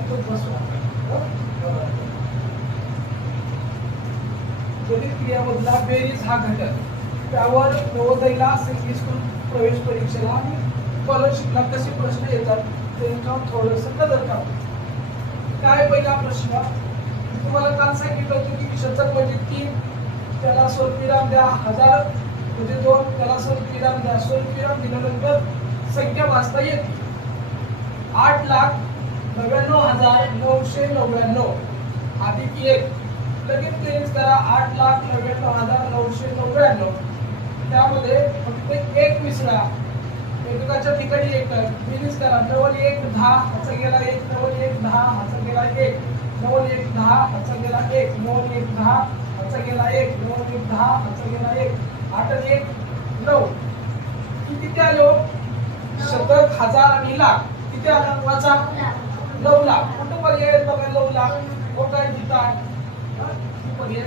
तिथं बसू गणित क्रियामधला बेरीज हा घटक त्यावर नवोदयला संगीत स्कूल प्रवेश परीक्षेला आणि स्कॉलरशिपला कसे प्रश्न येतात त्यांच्यावर थोडंसं नजर टाकू. काय पहिला प्रश्न तुम्हाला काल सांगितलं होतं की विषाचा म्हणजे 3 त्याला स्वल्पविराम द्या 1000 म्हणजे 2 त्याला स्वल्पविराम द्या स्वल्पविराम दिल्यानंतर संख्या वाचता येते 8,99,999 अधिक 1 लगेच बेरीज करा 8,99,999 त्यामध्ये फक्त 1 मिसळा एककाच्या ठिकाणी 1 बेरीज करा 9 1 10 हाचा गेला 1 9 1 10 हाचा गेला 1 9 1 10 हाचा गेला 1 9 1 10 हाचा गेला 1 9 1 10 हाचा गेला 1 8 1 9 किती आलो शतक हजार आणि लाख किती आला वाचा 9 लाख कुठं पर्याय बघा 9 लाख कोणता आहे तिथं पर्याय